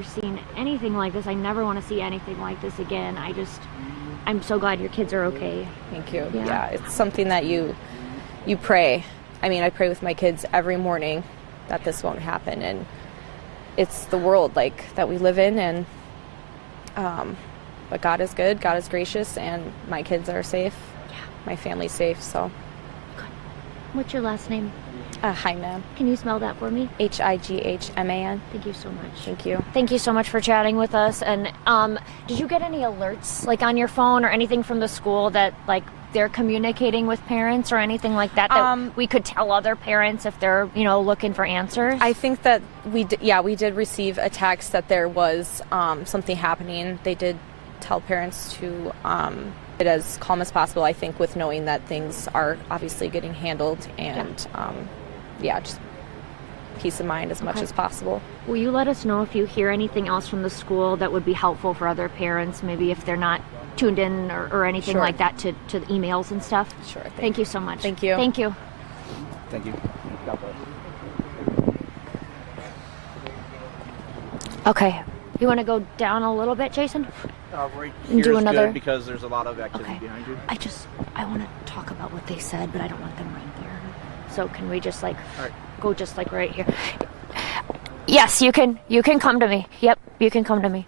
never seen anything like this. I never want to see anything like this again. I'm so glad your kids are okay. Thank you. Yeah, it's something that you pray. I mean, I pray with my kids every morning that this won't happen, and it's the world like that we live in, and but God is good, God is gracious, and my kids are safe. Yeah. My family's safe, so. Good. What's your last name? Hyman. Can you spell that for me? Highman. Thank you so much. Thank you. Thank you so much for chatting with us. And did you get any alerts, like on your phone or anything from the school that like they're communicating with parents or anything like that that we could tell other parents if they're, looking for answers? I think that we did receive a text that there was something happening. They did tell parents to it as calm as possible, I think, with knowing that things are obviously getting handled, and just peace of mind as much as possible. Will you let us know if you hear anything else from the school that would be helpful for other parents, maybe if they're not tuned in or anything like that to the emails and stuff? Sure. Thank you so much. Thank you. Thank you. Thank you. God bless. Okay. You want to go down a little bit, Jason? Right And here do is another good because there's a lot of activity behind you. I want to talk about what they said, but I don't want them right there. So can we just go just like right here? Yes, you can come to me. Yep, you can come to me.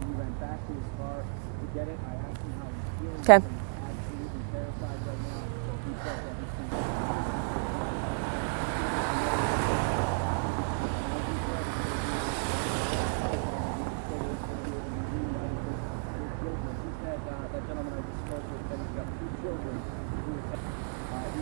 He ran back to his car to get it. I asked him how he's feeling. Okay. He's absolutely terrified right now. So he said that he's that gentleman I just spoke with said he's got 2 children who he was just on the ride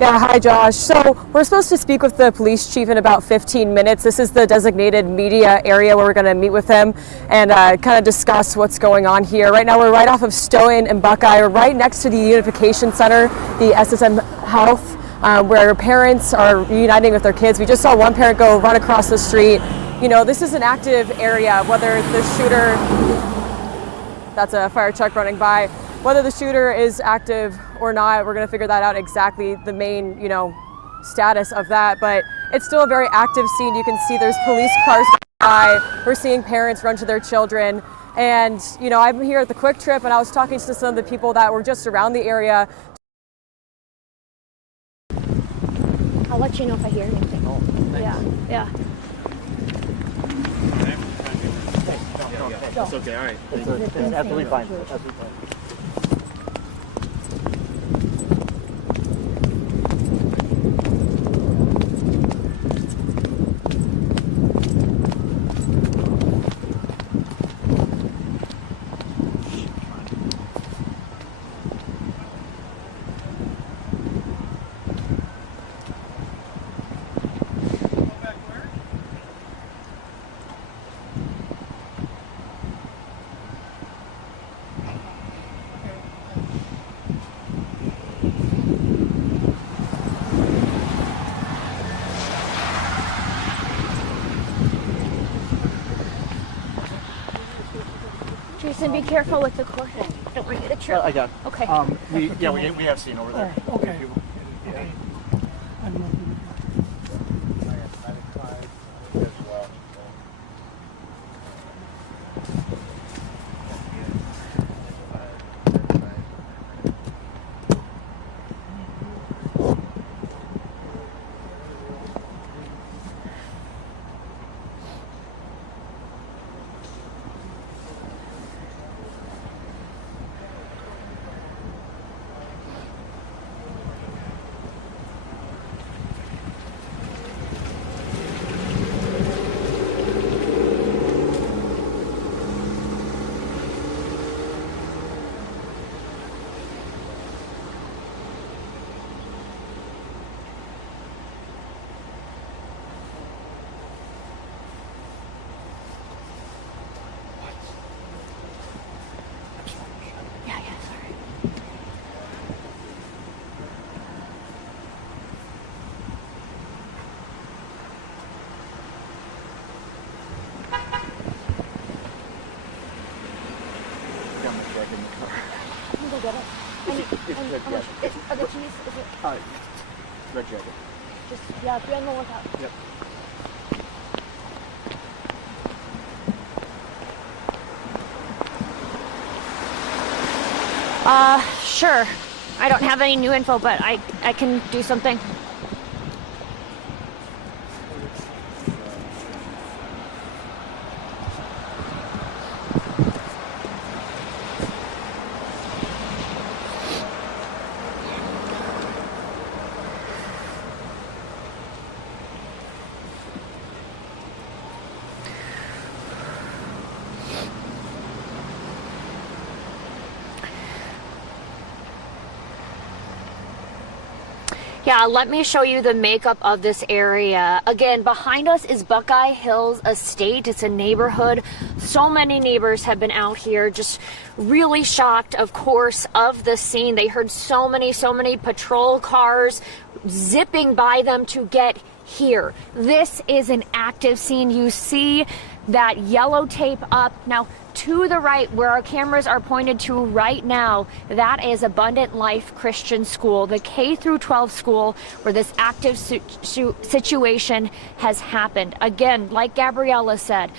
Yeah, hi Josh. So we're supposed to speak with the police chief in about 15 minutes. This is the designated media area where we're going to meet with him and kind of discuss what's going on here. Right now we're right off of Stoughton and Buckeye. We're right next to the Unification Center, the SSM Health, where parents are reuniting with their kids. We just saw one parent go run across the street. You know, this is an active area, whether the shooter, that's a fire truck running by, whether the shooter is active or not, we're going to figure that out exactly, the main, status of that. But it's still a very active scene. You can see there's police cars by. We're seeing parents run to their children. And, I'm here at the Quick Trip, and I was talking to some of the people that were just around the area. I'll let you know if I hear anything. Oh, thanks. Yeah. That's okay, all right. It's absolutely fine. Absolutely fine. Jason, be careful with the cord. I don't want you to trip. I got it. Okay. We have seen over there. Okay. Yeah. Get it. Are the keys? Is it? Red jacket. Just, be on the lookout. Yep. Sure. I don't have any new info, but I can do something. Yeah, let me show you the makeup of this area. Again, behind us is Buckeye Hills Estate. It's a neighborhood. So many neighbors have been out here just really shocked, of course, of the scene. They heard so many patrol cars zipping by them to get here. This is an active scene. You see that yellow tape up. Now, to the right, where our cameras are pointed to right now, that is Abundant Life Christian School, the K through 12 school where this active situation has happened. Again, like Gabriella said,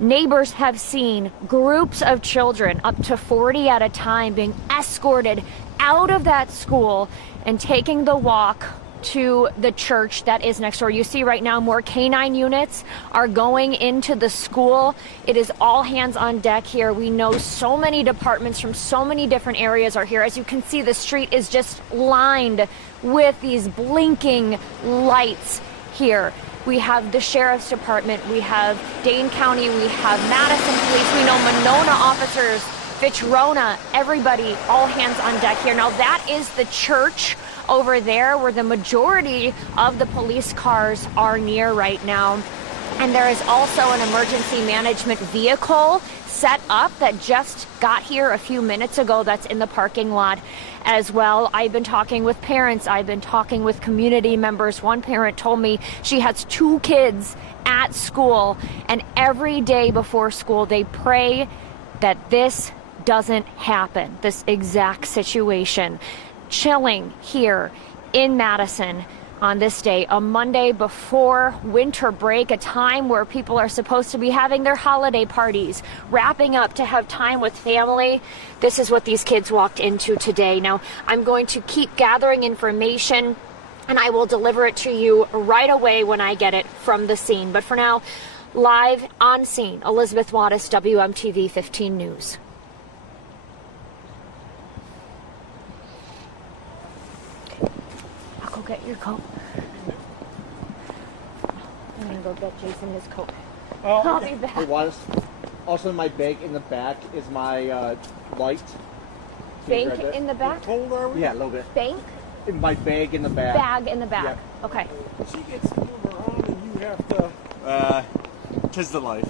neighbors have seen groups of children, up to 40 at a time, being escorted out of that school and taking the walk to the church that is next door. You see right now more canine units are going into the school. It is all hands on deck here. We know so many departments from so many different areas are here. As you can see, the street is just lined with these blinking lights here. We have the Sheriff's Department, we have Dane County, we have Madison Police, we know Monona officers, Fitrona, everybody, all hands on deck here. Now that is the church over there where the majority of the police cars are near right now. And there is also an emergency management vehicle set up that just got here a few minutes ago that's in the parking lot as well. I've been talking with parents, I've been talking with community members. One parent told me she has 2 kids at school, and every day before school they pray that this doesn't happen, this exact situation. Chilling here in Madison on this day, a Monday before winter break, a time where people are supposed to be having their holiday parties, wrapping up to have time with family. This is what these kids walked into today. Now, I'm going to keep gathering information and I will deliver it to you right away when I get it from the scene. But for now, live on scene, Elizabeth Wattis, WMTV 15 News. I'll go get your coat. I'm gonna go get Jason his coat. I'll be back. Hey, Wattis. Also in my bag in the back is my light. Bank in the back? Cold are we? Yeah, a little bit. Bank? In my bag in the back. Bag in the back. Yeah. Okay. She gets to move around and you have to. 'Tis the life.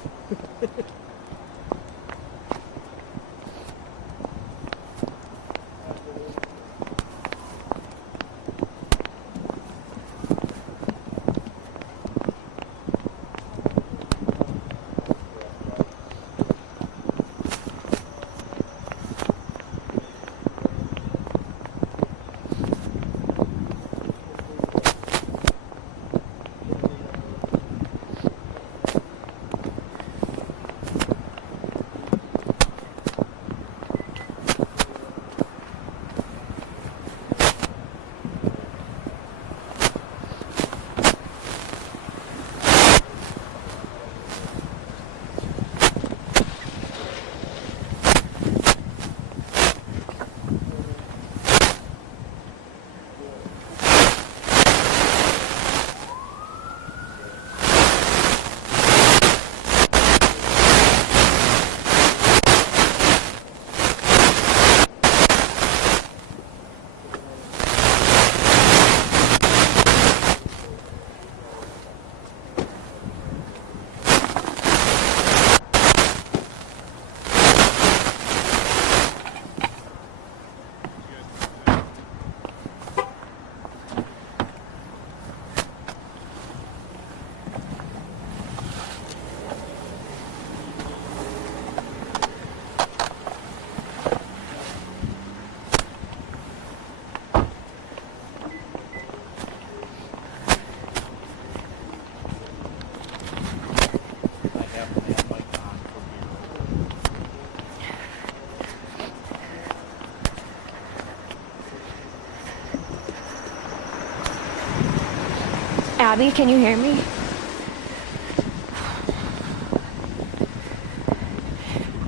Abby, can you hear me?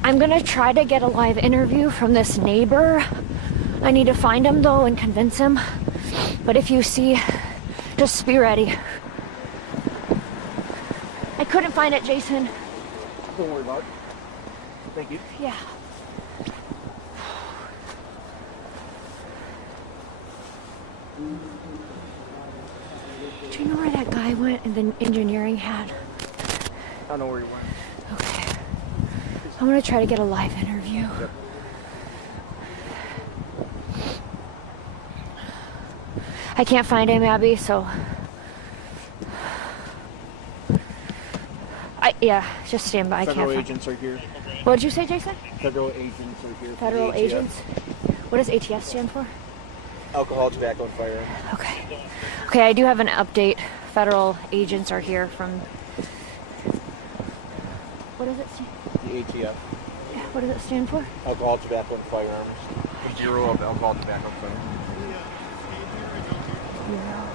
I'm gonna try to get a live interview from this neighbor. I need to find him though and convince him. But if you see, just be ready. I couldn't find it, Jason. Don't worry about it. Thank you. Yeah. Do you know where that guy went in the engineering hat? I know where you went. Okay. I'm gonna try to get a live interview. Yep. I can't find him, Abby, so... yeah, just stand by. Federal agents are here. What did you say, Jason? Federal agents are here. Federal agents? What does ATF stand for? Alcohol, tobacco, and firearms. Okay. Okay, I do have an update. Federal agents are here from... What does it stand for? The ATF. Yeah, what does it stand for? Alcohol, tobacco, and firearms. Bureau of Alcohol, Tobacco, and Firearms. Bureau.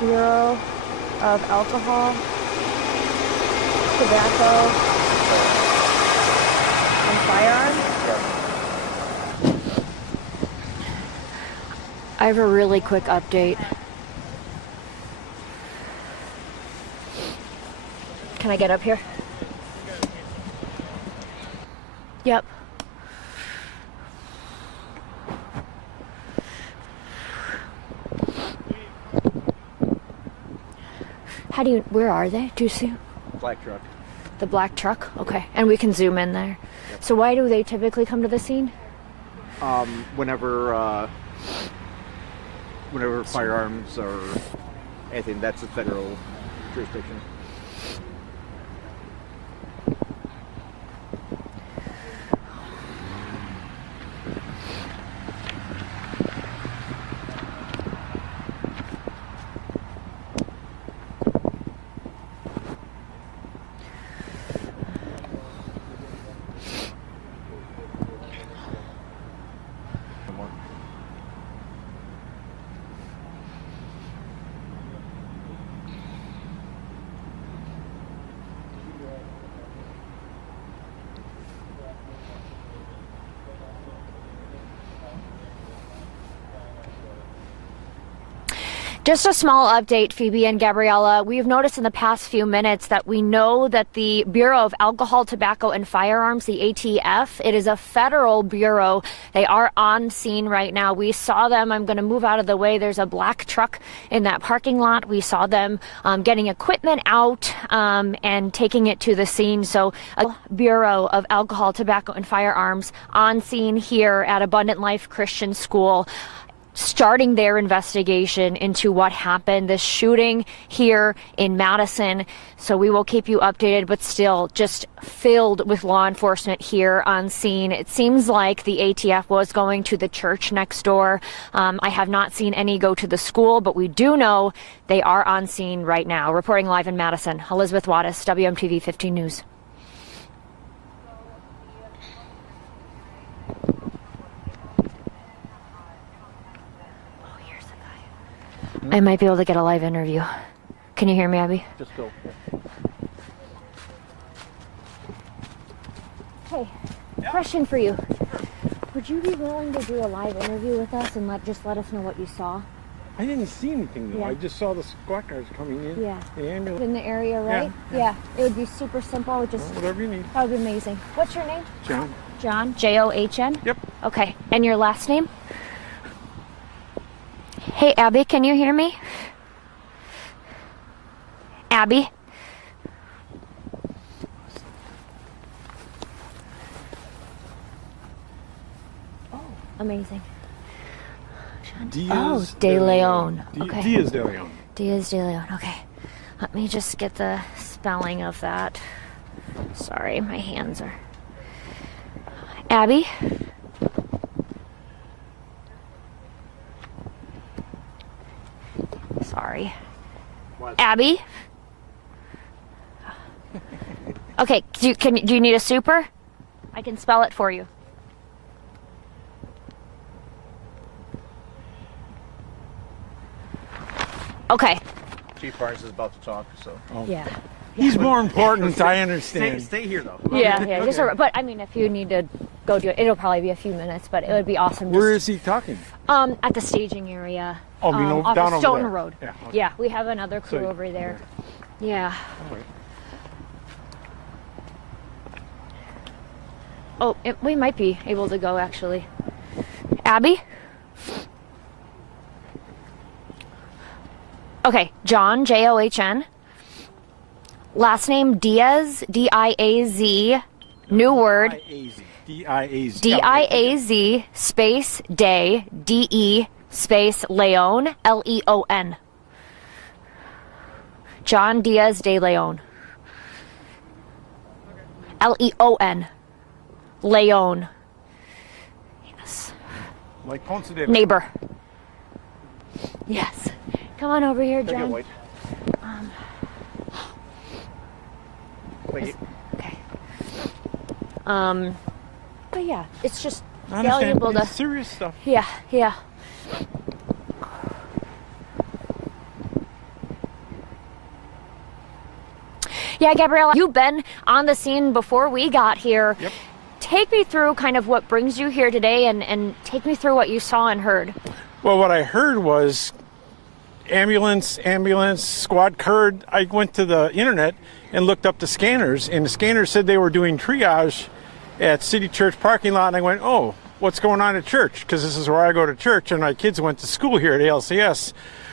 Bureau of Alcohol, Tobacco, and Firearms. I have a really quick update. Can I get up here? Yep. Where are they? Do you see? Black truck. The black truck? Okay. And we can zoom in there. Yep. So why do they typically come to the scene? Whenever firearms or anything, that's a federal jurisdiction. Just a small update, Phoebe and Gabriella. We've noticed in the past few minutes that we know that the Bureau of Alcohol, Tobacco, and Firearms, the ATF, it is a federal bureau. They are on scene right now. We saw them. I'm going to move out of the way. There's a black truck in that parking lot. We saw them getting equipment out and taking it to the scene. So, Bureau of Alcohol, Tobacco, and Firearms on scene here at Abundant Life Christian School, starting their investigation into what happened, this shooting here in Madison. So we will keep you updated, but still just filled with law enforcement here on scene. It seems like the ATF was going to the church next door. I have not seen any go to the school, but we do know they are on scene right now. Reporting live in Madison, Elizabeth Wattis, WMTV 15 News. I might be able to get a live interview. Can you hear me, Abby? Just go. Hey, question for you. Would you be willing to do a live interview with us and let us know what you saw? I didn't see anything though. Yeah. I just saw the squad cars coming in. Yeah. The ambulance. In the area, right? Yeah. It would be super simple. Just whatever you need. That would be amazing. What's your name? John. John. John? Yep. Okay. And your last name? Hey, Abby, can you hear me? Abby? Oh, amazing. Diaz De Leon. Okay. Diaz De Leon. Diaz De Leon. Okay. Let me just get the spelling of that. Sorry, my hands are... Abby? Sorry. What? Abby? Okay, do you need a super? I can spell it for you. Okay. Chief Barnes is about to talk, so. Oh. Yeah. He's more important, I understand. Stay here, though. Yeah, yeah. Okay. Just but I mean, if you need to go do it, it'll probably be a few minutes, but it would be awesome. Where is he talking? At the staging area. Oh, you know, off down of over Stoughton there. Road. Yeah, okay. Yeah, we have another crew So- over there. Yeah. All right. Oh, we might be able to go actually. Abby? Okay, John, John. Last name Diaz, Diaz, new word. D-I-A-Z. Diaz space Day, D-E space Leon, L-E-O-N. John Diaz de Leon. L-E-O-N. Leon. Yes. Like Ponce de Neighbor. Yes. Come on over here, Take it, John. White. Wait. Okay. But yeah, it's just I understand. valuable to. It's serious stuff. Yeah, yeah. Yeah, Gabriella, you've been on the scene before we got here. Yep. Take me through kind of what brings you here today and take me through what you saw and heard. Well, what I heard was ambulance, squad car. I went to the internet and looked up the scanners, and the scanners said they were doing triage at City Church parking lot, and I went, oh, what's going on at church? Because this is where I go to church, and my kids went to school here at ALCS.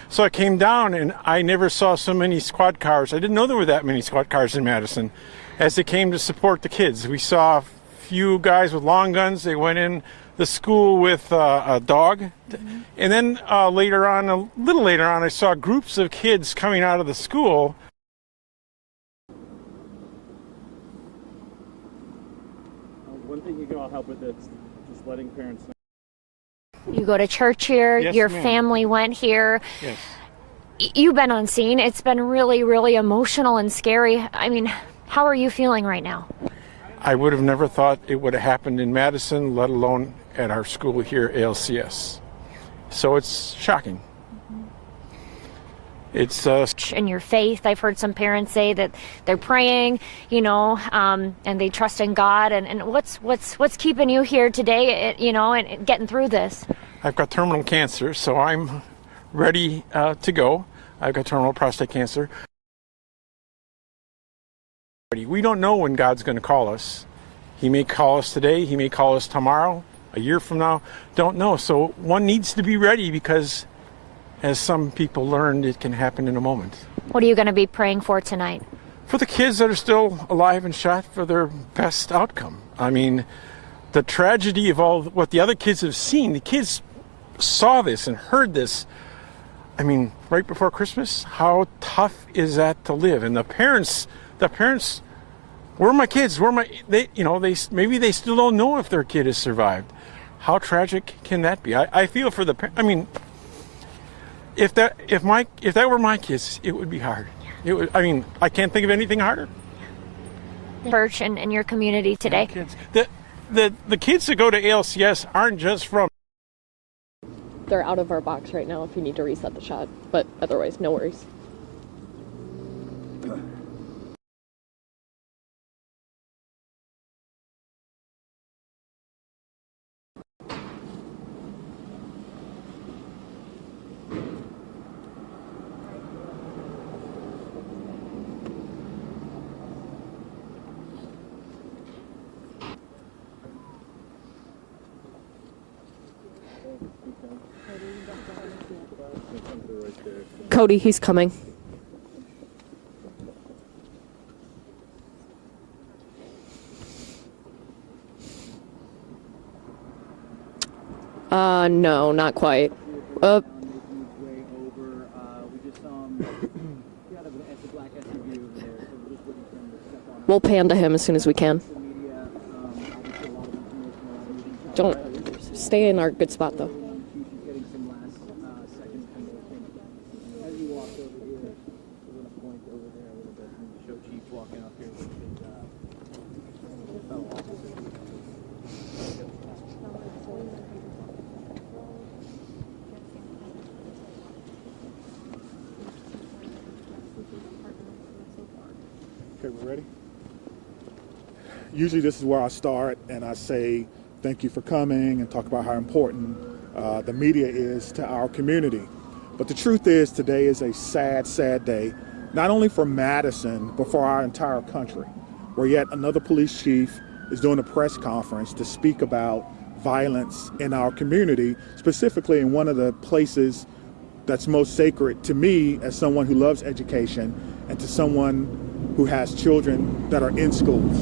So I came down, and I never saw so many squad cars. I didn't know there were that many squad cars in Madison as they came to support the kids. We saw a few guys with long guns. They went in the school with a dog. Mm-hmm. And then a little later on, I saw groups of kids coming out of the school. One thing you can all help with is just letting parents know. You go to church here, Yes, your ma'am. family went here. Yes. You've been on scene. It's been really, really emotional and scary. I mean, how are you feeling right now? I would have never thought it would have happened in Madison, let alone at our school here, ALCS. So it's shocking. It's In your faith, I've heard some parents say that they're praying, and they trust in God. And what's keeping you here today, and getting through this? I've got terminal cancer, so I'm ready to go. I've got terminal prostate cancer. We don't know when God's going to call us. He may call us today, he may call us tomorrow, a year from now, don't know. So one needs to be ready because, as some people learned, it can happen in a moment. What are you going to be praying for tonight? For the kids that are still alive and shot, for their best outcome. I mean, the tragedy of all what the other kids have seen, the kids saw this and heard this. I mean, right before Christmas, how tough is that to live? And the parents, where are my kids? Maybe they still don't know if their kid has survived. How tragic can that be? I feel for the, if that were my kids, it would be hard. I can't think of anything harder. Church and your community today. The kids that go to ALCS aren't just from. They're out of our box right now if you need to reset the shot, but otherwise, no worries. Cody, he's coming. No, not quite. Way over. We just saw him. Got a black SUV over there, so we're just waiting for him to step on. We'll pan to him as soon as we can. Social media, obviously a lot of information. Don't stay in our good spot, though. She's getting some last seconds promotion. As you walk over here, we're going to point over there a little bit and show Chief walking up here with his fellow officers. Okay, we're ready? Usually this is where I start and I say thank you for coming and talk about how important the media is to our community. But the truth is today is a sad, sad day, not only for Madison, but for our entire country, where yet another police chief is doing a press conference to speak about violence in our community, specifically in one of the places that's most sacred to me as someone who loves education and to someone who has children that are in schools.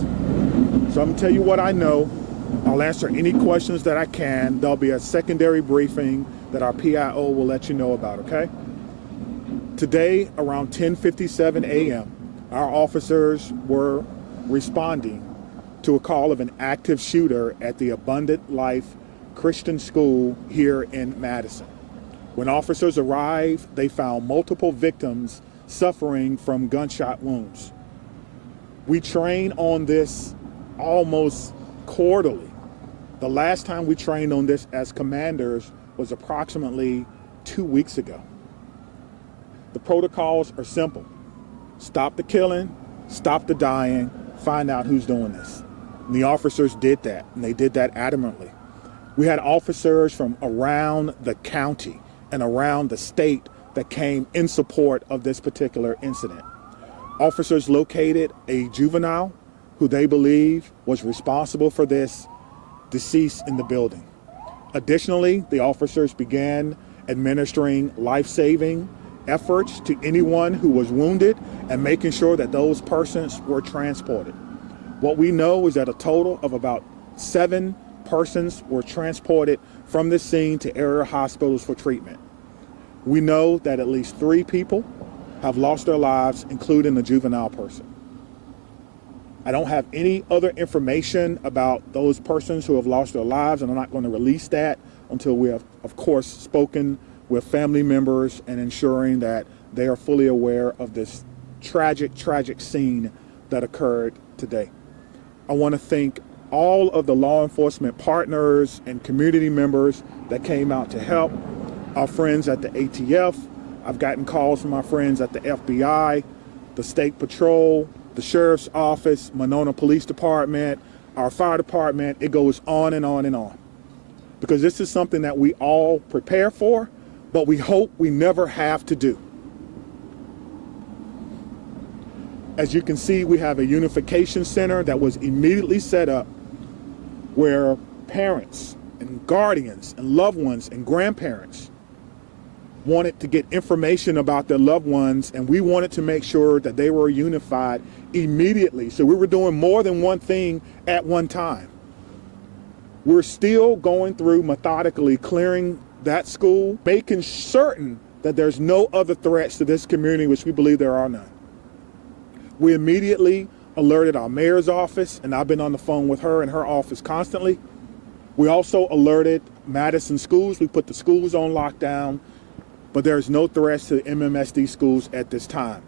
So I'm gonna tell you what I know. I'll answer any questions that I can. There'll be a secondary briefing that our PIO will let you know about, okay? Today, around 10:57 a.m., our officers were responding to a call of an active shooter at the Abundant Life Christian School here in Madison. When officers arrived, they found multiple victims suffering from gunshot wounds. We train on this almost quarterly. The last time we trained on this as commanders was approximately 2 weeks ago. The protocols are simple. Stop the killing, stop the dying, find out who's doing this. And the officers did that, and they did that adamantly. We had officers from around the county and around the state that came in support of this particular incident. Officers located a juvenile who they believe was responsible for this deceased in the building. Additionally, the officers began administering life-saving efforts to anyone who was wounded and making sure that those persons were transported. What we know is that a total of about 7 persons were transported from this scene to area hospitals for treatment. We know that at least 3 people have lost their lives, including a juvenile person. I don't have any other information about those persons who have lost their lives, and I'm not going to release that until we have, of course, spoken with family members and ensuring that they are fully aware of this tragic, tragic scene that occurred today. I want to thank all of the law enforcement partners and community members that came out to help, our friends at the ATF. I've gotten calls from my friends at the FBI, the State Patrol, the Sheriff's Office, Monona Police Department, our fire department. It goes on and on and on. Because this is something that we all prepare for, but we hope we never have to do. As you can see, we have a Unification Center that was immediately set up where parents and guardians and loved ones and grandparents wanted to get information about their loved ones, and we wanted to make sure that they were unified immediately. So we were doing more than one thing at one time. We're still going through methodically clearing that school, making certain that there's no other threats to this community, which we believe there are none. We immediately alerted our mayor's office, and I've been on the phone with her and her office constantly. We also alerted Madison schools. We put the schools on lockdown, but there's no threats to MMSD schools at this time.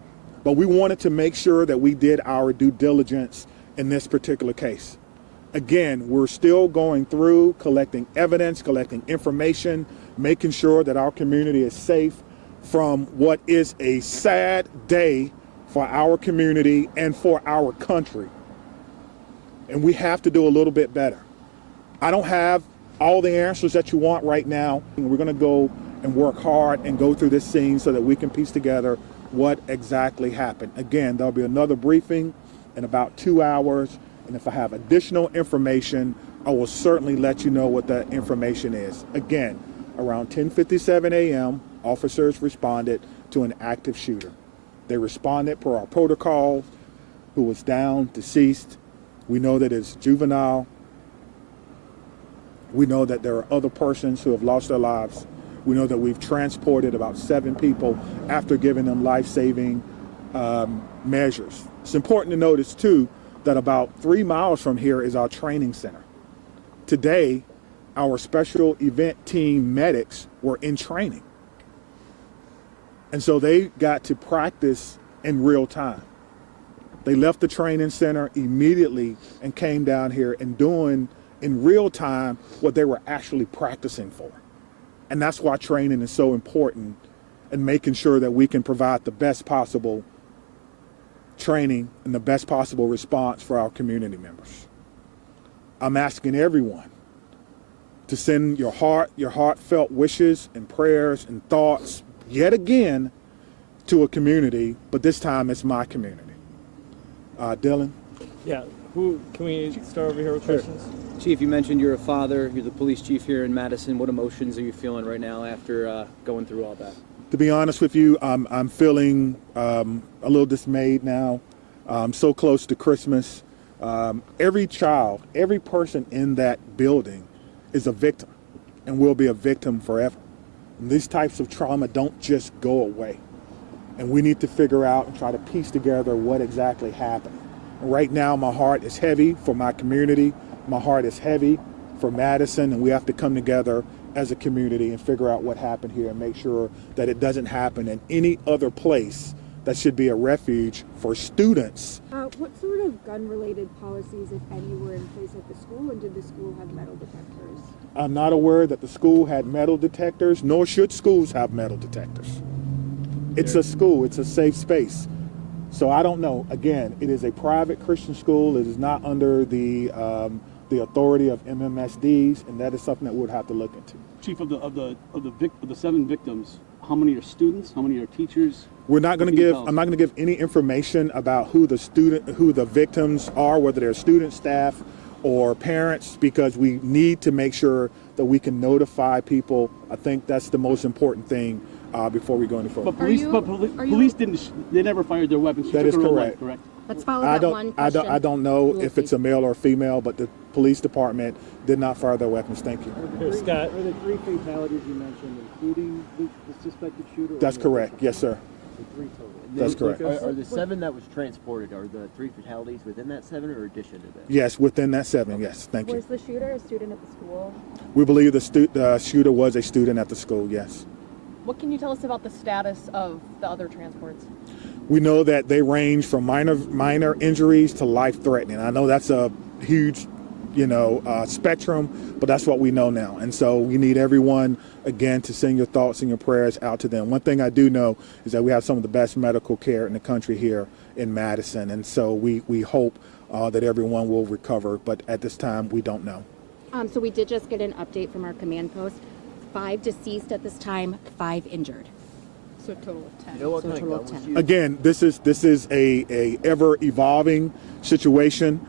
But we wanted to make sure that we did our due diligence in this particular case. Again, we're still going through collecting evidence, collecting information, making sure that our community is safe from what is a sad day for our community and for our country. And we have to do a little bit better. I don't have all the answers that you want right now. We're going to go and work hard and go through this scene so that we can piece together what exactly happened. Again, there'll be another briefing in about 2 hours, and if I have additional information, I will certainly let you know what that information is. Again, around 10:57 a.m., officers responded to an active shooter. They responded per our protocol, who was down, deceased. We know that it's juvenile. We know that there are other persons who have lost their lives. We know that we've transported about 7 people after giving them life-saving measures. It's important to notice, too, that about 3 miles from here is our training center. Today, our special event team medics were in training. And so they got to practice in real time. They left the training center immediately and came down here and doing in real time what they were actually practicing for. And that's why training is so important, and making sure that we can provide the best possible training and the best possible response for our community members. I'm asking everyone to send your heartfelt wishes and prayers and thoughts yet again to a community, but this time it's my community. Dylan? Yeah, can we start over here with questions? Chief, you mentioned you're a father, you're the police chief here in Madison. What emotions are you feeling right now after going through all that? To be honest with you, I'm feeling a little dismayed now. I'm so close to Christmas. Every child, every person in that building is a victim and will be a victim forever. And these types of trauma don't just go away. And we need to figure out and try to piece together what exactly happened. Right now, my heart is heavy for my community. My heart is heavy for Madison, and we have to come together as a community and figure out what happened here and make sure that it doesn't happen in any other place that should be a refuge for students. What sort of gun-related policies, if any, were in place at the school, and did the school have metal detectors? I'm not aware that the school had metal detectors, nor should schools have metal detectors. It's a school, it's a safe space. So I don't know. Again, it is a private Christian school. It is not under the authority of MMSDs, and that is something that we would have to look into. Chief, of the 7 victims, how many are students? How many are teachers? We're not going to give. I'm not going to give any information about who the victims are, whether they're students, staff, or parents, because we need to make sure that we can notify people. I think that's the most important thing before we go any further. But police didn't. They never fired their weapons. That is correct. Correct. Let's follow that one question. I don't know if it's a male or female, but the police department did not fire their weapons. Thank you. Scott, are the 3 fatalities you mentioned including the suspected shooter? That's correct. Yes, sir. 3 total. That's correct. Are the 7 that was transported, are the 3 fatalities within that 7 or addition to that? Yes, within that 7. Yes, thank you. Was the shooter a student at the school? We believe the shooter was a student at the school. Yes. What can you tell us about the status of the other transports? We know that they range from minor injuries to life-threatening. I know that's a huge, spectrum, but that's what we know now. And so we need everyone, again, to send your thoughts and your prayers out to them. One thing I do know is that we have some of the best medical care in the country here in Madison. And so we hope that everyone will recover. But at this time, we don't know. So we did just get an update from our command post. 5 deceased at this time, 5 injured. So a total of 10. You know what kind of gun was used? Again, this is a ever evolving situation.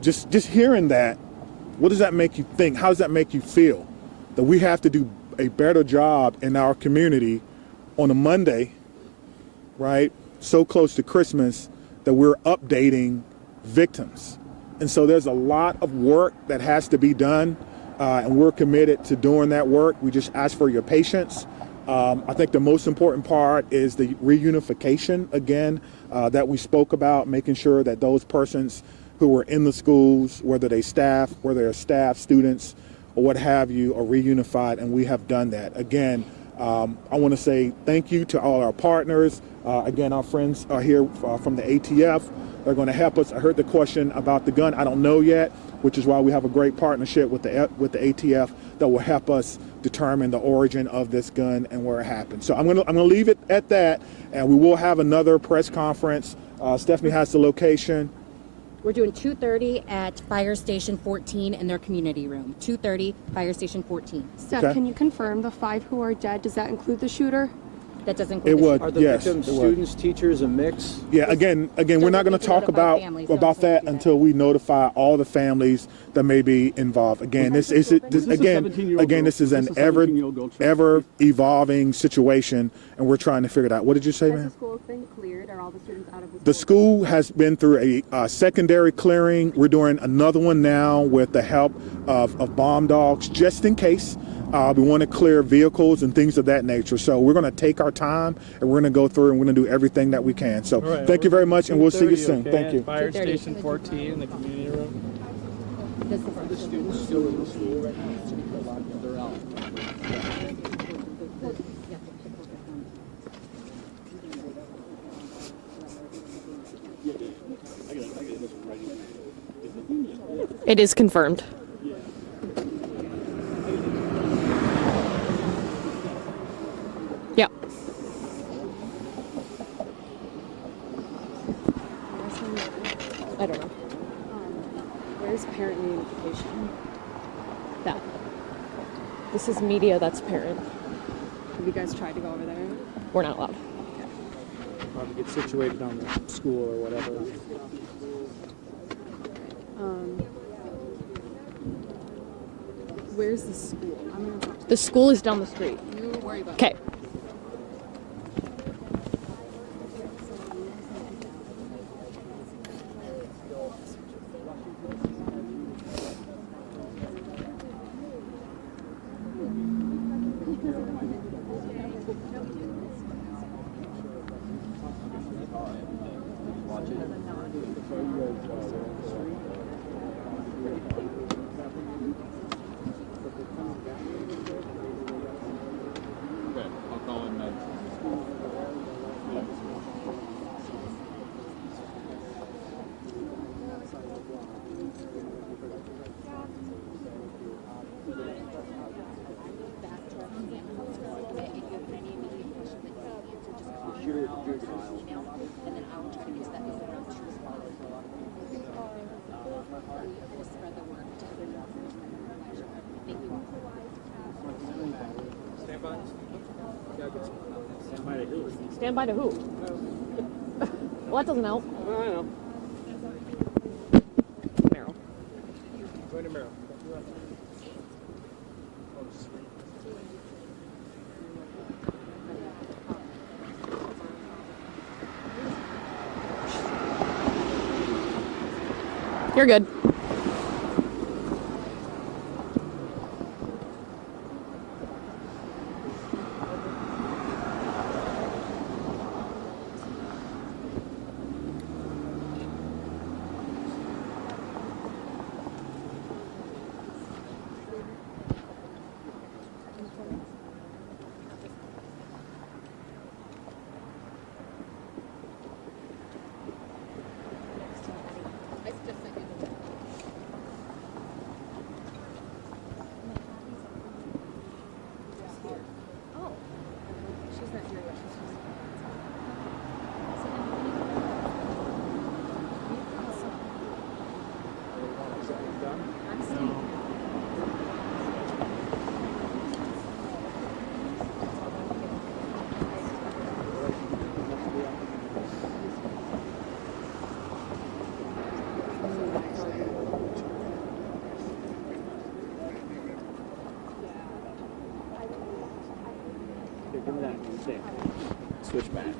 Just hearing that, what does that make you think? How does that make you feel? That we have to do a better job in our community on a Monday, right? So close to Christmas, that we're updating victims. And so there's a lot of work that has to be done. And we're committed to doing that work. We just ask for your patience. I think the most important part is the reunification, again, that we spoke about, making sure that those persons who were in the schools, whether they're staff, students, or what have you, are reunified, and we have done that. Again, I want to say thank you to all our partners. Again, our friends are here from the ATF. They're going to help us. I heard the question about the gun. I don't know yet, which is why we have a great partnership with the ATF that will help us determine the origin of this gun and where it happened. So I'm going to leave it at that, and we will have another press conference. Stephanie has the location. We're doing 2:30 at Fire Station 14 in their community room. 2:30, Fire Station 14. Steph, Okay. can you confirm the 5 who are dead? Does that include the shooter? That doesn't include It the would, shooter. Are the yes. victims it would. students, teachers, a mix? Yeah, again, we're not going to talk about that until we notify all the families that may be involved. Again, this is an 17-year-old girl. ever evolving situation, and we're trying to figure it out. What did you say, Has the ma'am? school been cleared? Are all the students out of the The school has been through a secondary clearing. We're doing another one now with the help of bomb dogs, just in case. We want to clear vehicles and things of that nature. So we're going to take our time, and we're going to go through, and we're going to do everything that we can. So thank you very much, and we'll see you soon. Thank you. Fire Station 14 in the community room. Are the students still in the school right now? They're out. It is confirmed. Yeah. I don't know. Where's parent unification? That. This is media, that's parent. Have you guys tried to go over there? We're not allowed. Probably get situated on the school or whatever. Where's the school? I'm gonna talk to The school is down the street. you. Worry about it. Okay. email, and then I will try to get to that email to respond. We'll spread the word to everyone. Thank you. Stand by. Stand by to who? Stand by to who? Well, that doesn't help. Well, I know. Meryl. Going to Meryl. You're good. Switch back.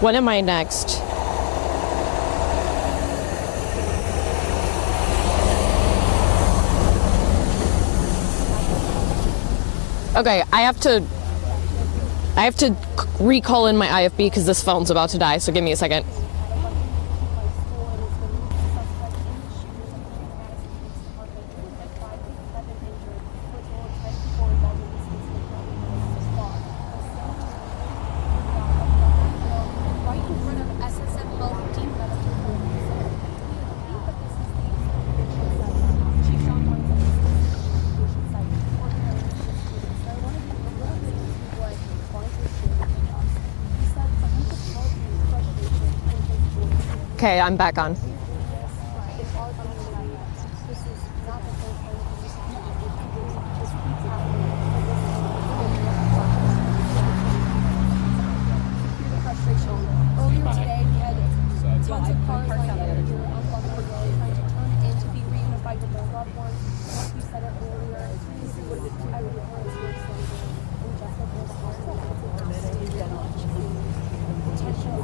When am I next? Okay, I have to recall in my IFB because this phone's about to die, so give me a second. Okay, I'm back on. Earlier today, we had tons of cars lined up here on Buffalo Road trying to turn in to be reunified with their loved ones. Like we said it earlier, this is Eyewitness and Jessica was also potential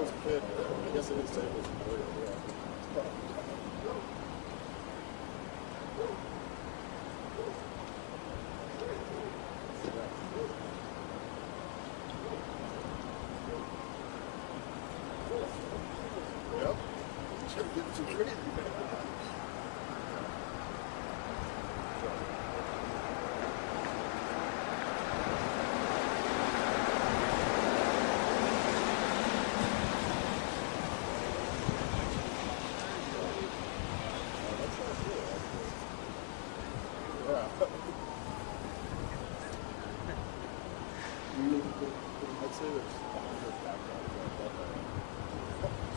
was a kid. I guess it is safe as a lawyer. Yep. Sure, getting too crazy. I'd say there's 100 backgrounds like that.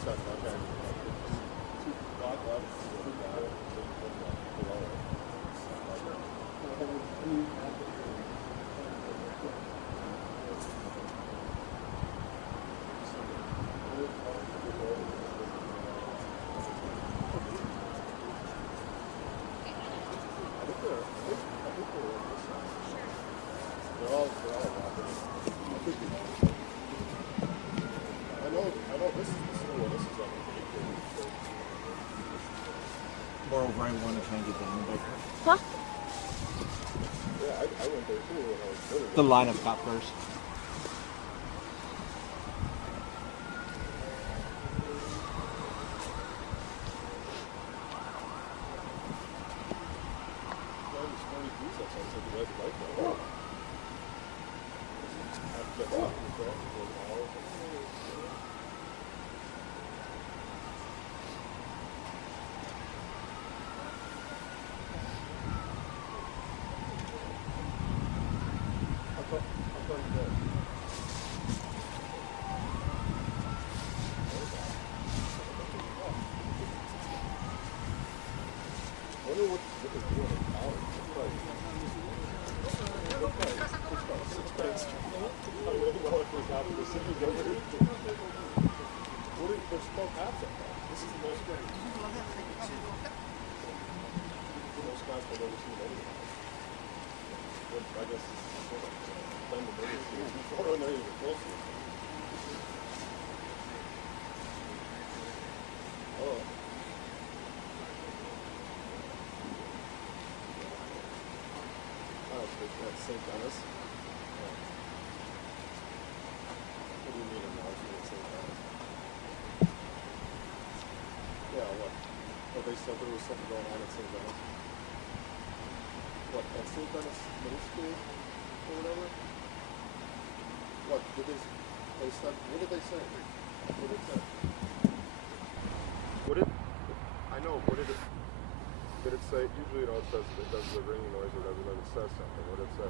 So, okay. Two block left, below it. They're all I know this is the school. This is Moreover, I want to try and get down, but Huh? yeah, I went there too when I was little. the line of cop cars. St. Dennis. What do you mean announcement at St. Dennis? Yeah, what? Oh, they said there was something going on at St. Dennis? What, at St. Dennis Middle School? Or whatever? What, did they said, what did they say? What did it say? What did, I know, what did it say? Usually, it says it does the ringing noise or whatever, then it says something. What did it say?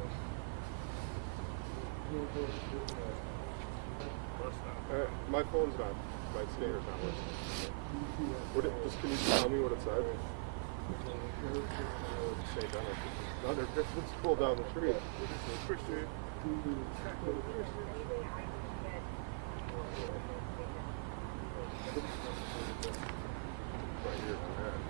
My phone's not, my scanner's not working. Just can you tell me what it said? St. Dennis. Another Christian school down the street. Christian. Right here, man.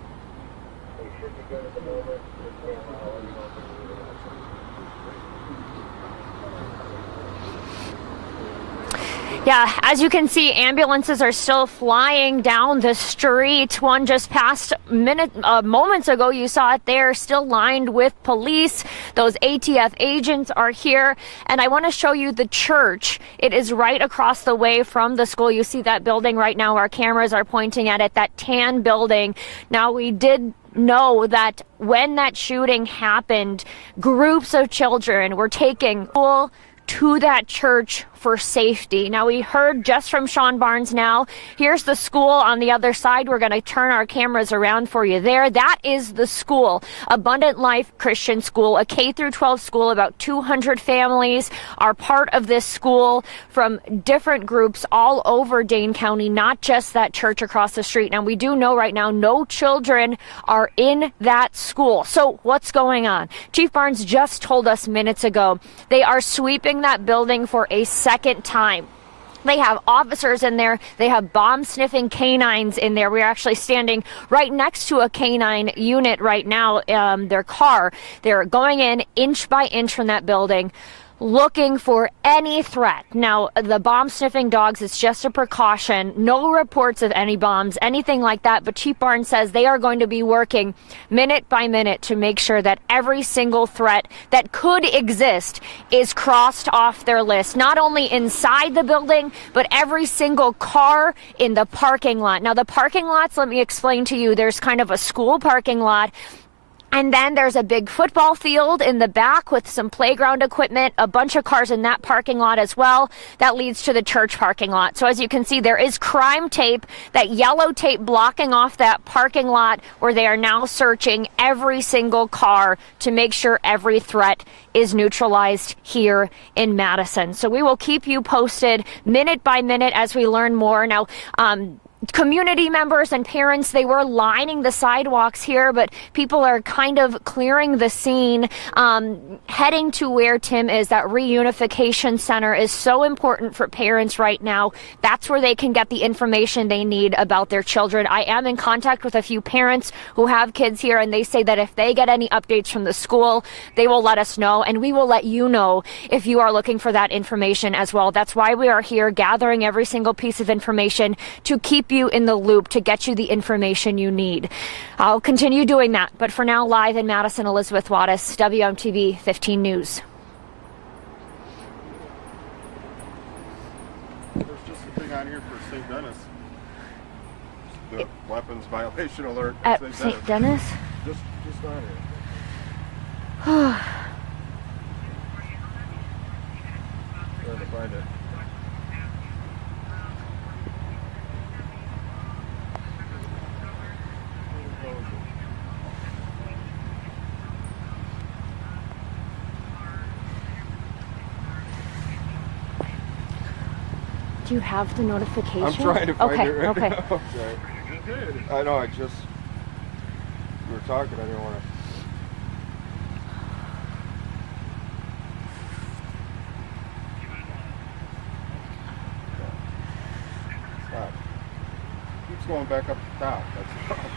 Yeah, as you can see, ambulances are still flying down the street. One just passed moments ago. You saw it there, still lined with police. Those ATF agents are here. And I want to show you the church. It is right across the way from the school. You see that building right now. Our cameras are pointing at it, that tan building. Now, we did know that when that shooting happened, groups of children were taking school to that church for safety. Now, we heard just from Sean Barnes now. Here's the school on the other side. We're going to turn our cameras around for you there. That is the school, Abundant Life Christian School, a K-12 school. About 200 families are part of this school from different groups all over Dane County, not just that church across the street. Now, we do know right now no children are in that school. So what's going on? Chief Barnes just told us minutes ago they are sweeping that building for a second time. They have officers in there. They have bomb-sniffing canines in there. We're actually standing right next to a canine unit right now, their car. They're going in inch by inch from that building. looking for any threat. Now, the bomb sniffing dogs, it's just a precaution. No reports of any bombs, anything like that. But Chief Barnes says they are going to be working minute by minute to make sure that every single threat that could exist is crossed off their list, not only inside the building, but every single car in the parking lot. Now, the parking lots, let me explain to you, there's kind of a school parking lot. And then there's a big football field in the back with some playground equipment, a bunch of cars in that parking lot as well. That leads to the church parking lot. So as you can see, there is crime tape, that yellow tape blocking off that parking lot where they are now searching every single car to make sure every threat is neutralized here in Madison. So we will keep you posted minute by minute as we learn more. Now, community members and parents, they were lining the sidewalks here, but people are kind of clearing the scene, heading to where Tim is. That reunification center is so important for parents right now. That's where they can get the information they need about their children. I am in contact with a few parents who have kids here, and they say that if they get any updates from the school, they will let us know, and we will let you know if you are looking for that information as well. That's why we are here gathering every single piece of information to keep you in the loop, to get you the information you need. I'll continue doing that, but for now, live in Madison, Elizabeth Wattis, WLUK-TV 15 News. There's just a thing on here for St. Dennis. The weapons violation alert At St. Dennis? Just on here. Trying to find it. Do you have the notification? I'm trying to find it right okay. now. I know, we were talking, I didn't want to. Stop. Keeps going back up the top, that's the problem.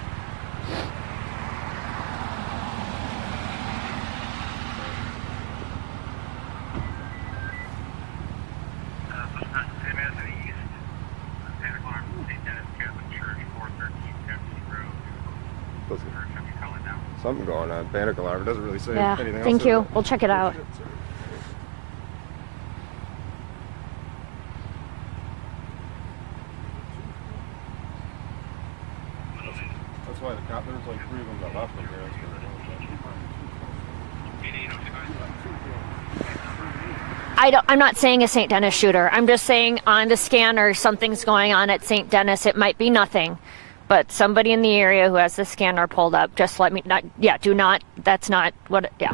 Something going on. Panic alarm. It doesn't really say anything else. Thank you. We'll check it out. That's why there's like 3 of them that left from here. I'm not saying a St. Dennis shooter. I'm just saying on the scanner something's going on at St. Dennis. It might be nothing. But somebody in the area who has the scanner pulled up, just let me not. Yeah, do not. That's not what. Yeah.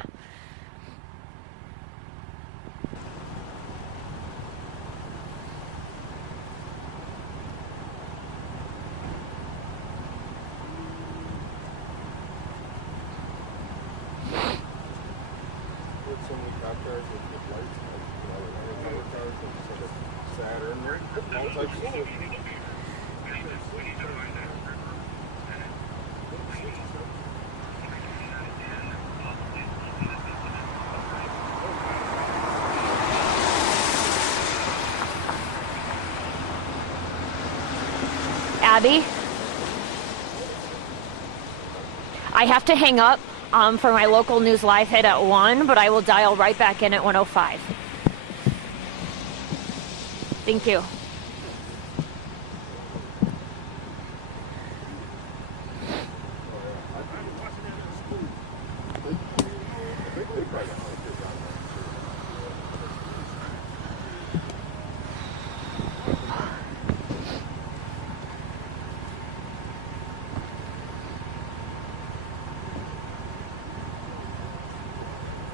So many cop cars with lights, other cars, like Saturn, all types of stuff. Abby, I have to hang up for my local news live hit at 1, but I will dial right back in at 1:05. Thank you.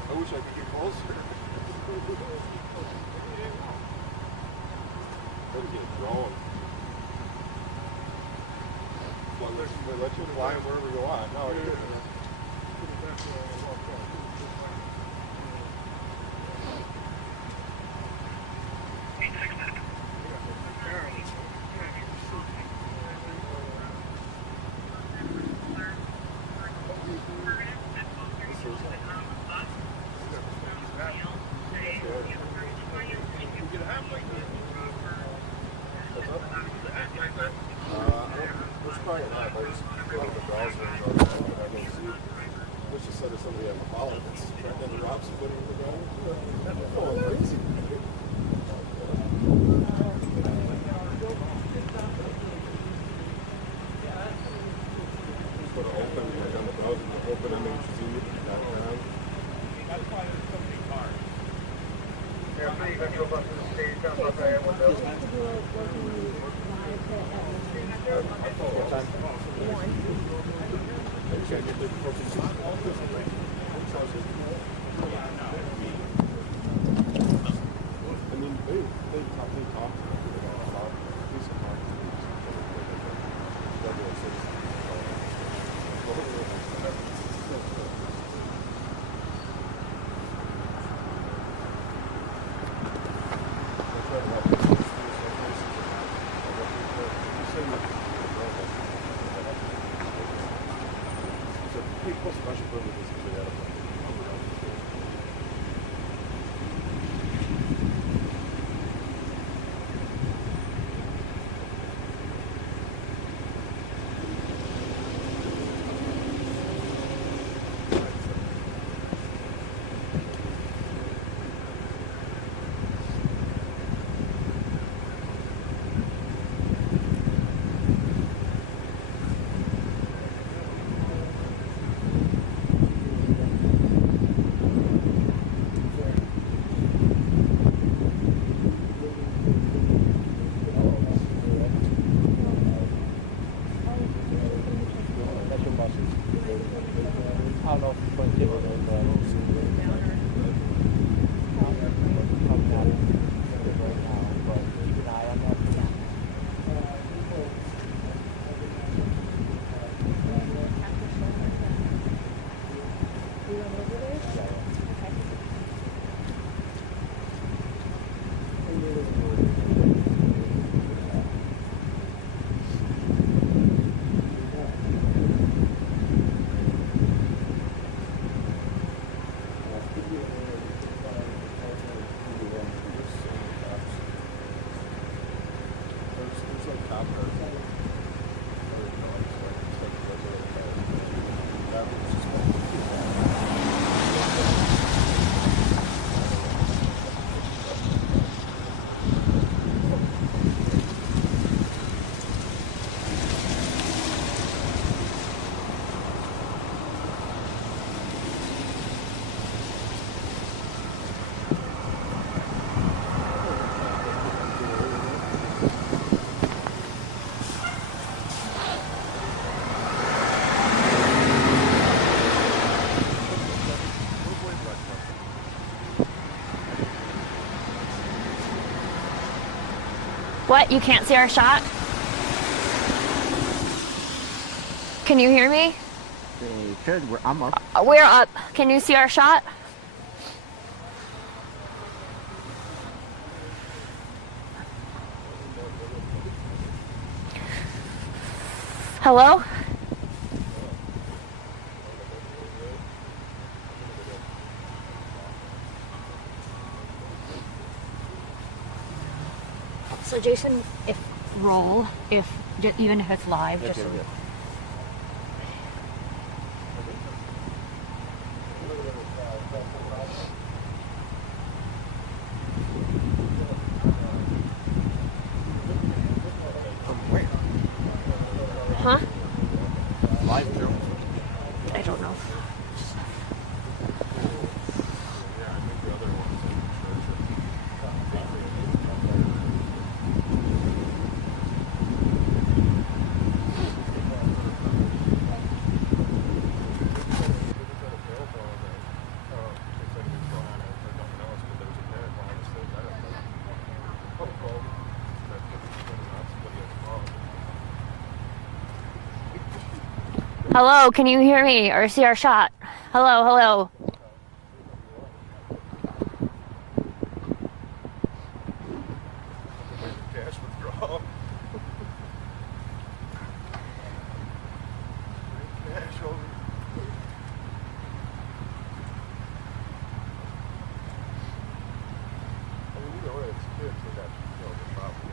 I wish I could get closer. Gotta get a drone. Well, they let you fly wherever you want. No, you browser and go around and I go see. Let's just say that somebody has a follow that's trying to rob somebody in the ground. Oh, crazy. Sort of open, like on the browser, open MHC.com. That's why there's so many cars. Yeah, please, I go back to the stage. What time? I mean, they talk about these special privileges to that. What? You can't see our shot? Can you hear me? They should. I'm up. We're up. Can you see our shot? Hello? So Jason, even if it's live, just. Huh? Live there. I don't know. Hello, can you hear me or see our shot? Hello, hello. Cash withdrawal. Cash over. I mean, either way, it's kids that got, the property.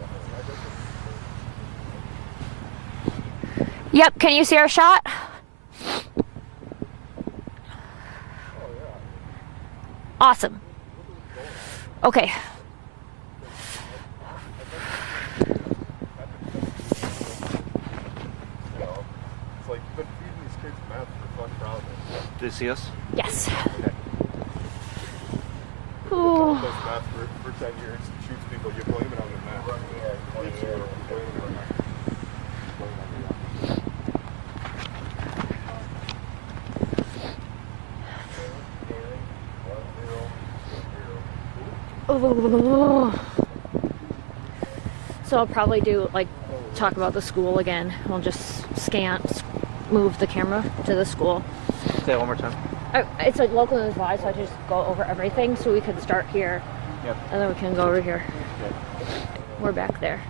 Yep, can you see our shot? Awesome. Okay. It's like you've been feeding these kids meth for fun probably. Did you see us? Yes. Okay. Ooh. Does meth for 10 years, shoots people, you blame it on the meth. It's you, blame it on that. So I'll probably do like talk about the school again. We'll just move the camera to the school. Say it one more time. It's like local news live, so I just go over everything so we can start here. Yep. And then we can go over here. Okay. We're back there.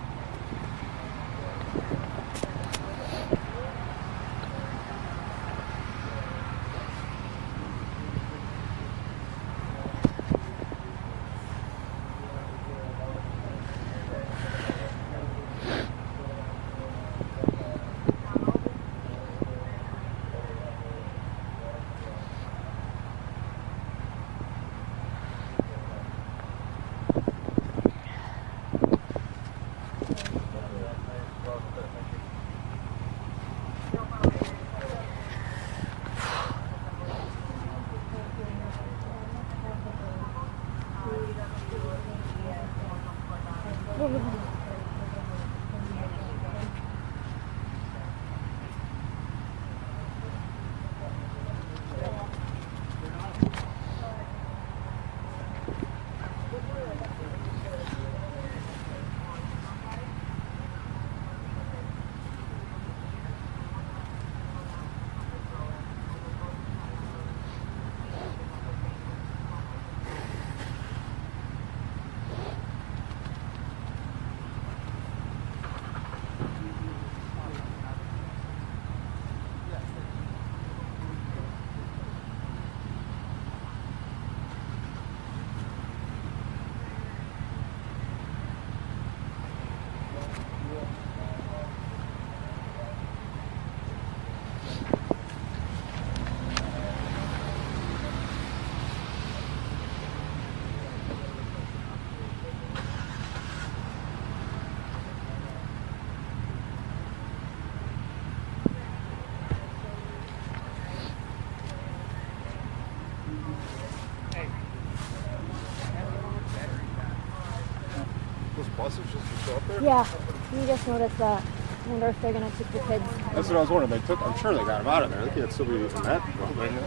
Buses just show up there? Yeah, we just noticed that. I wonder if they're gonna take the kids. That's what I was wondering. I'm sure they got them out of there. They can't still be using that.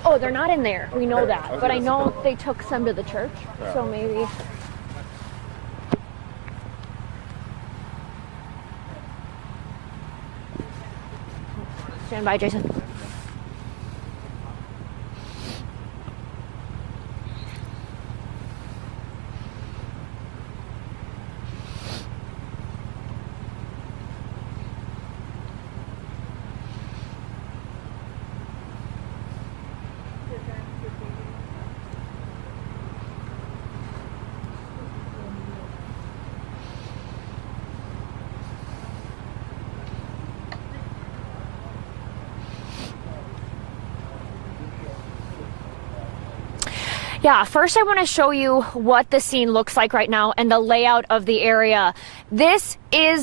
Oh, they're not in there. We know that. Okay, But I that's know good. they took some to the church, Yeah. so maybe. Stand by, Jason. Yeah, first I want to show you what the scene looks like right now and the layout of the area. This is